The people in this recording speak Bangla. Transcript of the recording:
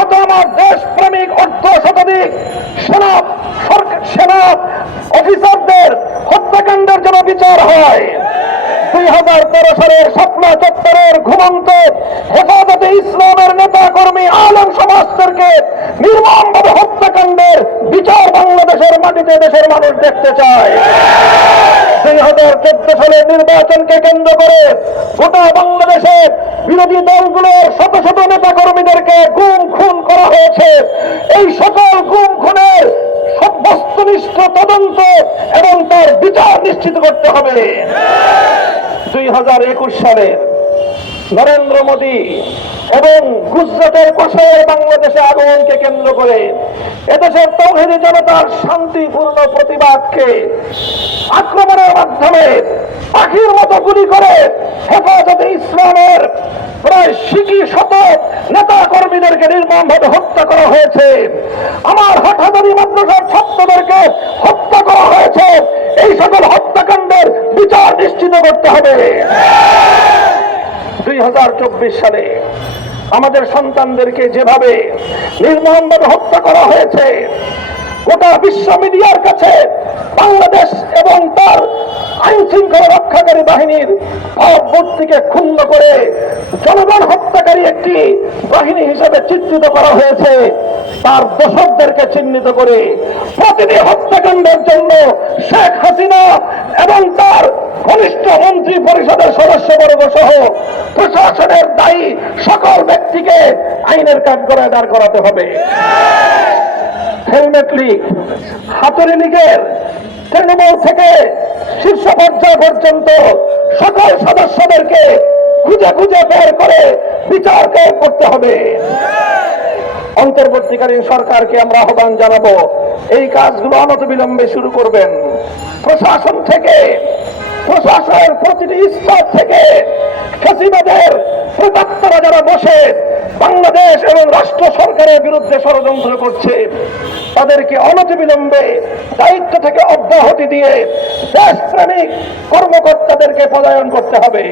নিহত আমার দেশপ্রেমিক অর্ধ শতাধিক সেনা সেনা অফিসারদের হত্যাকাণ্ডের যেন বিচার হয়। দুই হাজার তেরো সালের স্বপ্ন চত্বরের ঘুমন্ত হেফাজতে ইসলামের নেতা কর্মী আলম সমাজদেরকে নির্মমভাবে হত্যাকাণ্ডের বিচার বাংলাদেশের মাটিতে দেশের মানুষ দেখতে চায়। দুই হাজার চোদ্দ সালের নির্বাচনকে কেন্দ্র করে গোটা বাংলাদেশের বিরোধী দলগুলোর শত শত নেতা কর্মীদেরকে গুম হয়েছে। এই সকল গুম খুনের সব বস্তুনিষ্ঠ তদন্ত এবং তার বিচার নিশ্চিত করতে হবে। দুই হাজার একুশ সালে নরেন্দ্র মোদী এবং গুজরাটের কষায়ের বাংলাদেশে আগমনকে কেন্দ্র করে এদেশের তৌহিদি জনতার শান্তিপূর্ণ প্রতিবাদকে আক্রমণের মাধ্যমে পাখির মতো গুলি করে হেফাজতে ইসলামের প্রায় শিকি শত নেতা কর্মীদেরকে নির্মমভাবে হত্যা করা হয়েছে। আমার হঠাৎই মাদ্রাসার ছাত্রদেরকে হত্যা করা হয়েছে। এই সকল হত্যাকাণ্ডের বিচার নিশ্চিত করতে হবে। দুই হাজার চব্বিশ সালে আমাদের সন্তানদেরকে যেভাবে নির্মমভাবে হত্যা করা হয়েছে, গোটা বিশ্ব মিডিয়ার কাছে বাংলাদেশ এবং তার আইন শৃঙ্খলা রক্ষাকারী বাহিনীর ভাবমূর্তিকে ক্ষুণ্ণ করে জনগণ হত্যাকারী একটি বাহিনী হিসেবে চিত্রিত করা হয়েছে। তার দোষকদেরকে চিহ্নিত করে প্রতিটি হত্যাকাণ্ডের জন্য শেখ হাসিনা এবং তার ঘনিষ্ঠ মন্ত্রী পরিষদের সদস্যবর্গ সহ প্রশাসনের দায়ী সকল ব্যক্তিকে আইনের কাঠগড়ায় দাঁড় করাতে হবে। হেলমেট লীগ, হাতুড়ি লীগের তৃণমূল থেকে শীর্ষ পর্যায় পর্যন্ত সকল সদস্যদেরকে খুঁজে খুঁজে বের করে বিচার করতে হবে। অন্তর্বর্তীকালীন সরকারকে আমরা আহ্বান জানাব, এই কাজগুলো অনত বিলম্বে শুরু করবেন। প্রশাসন থেকে, প্রশাসনের প্রতিটি স্তর থেকে ফেসিবাদের প্রেতাত্মারা যারা বসে বাংলাদেশ এবং রাষ্ট্র সরকারের বিরুদ্ধে ষড়যন্ত্র করছে, তাদেরকে অনতিবিলম্বে দায়িত্ব থেকে অব্যাহতি দিয়ে দেশপ্রেমিক কর্মকর্তাদেরকে পদায়ন করতে হবে।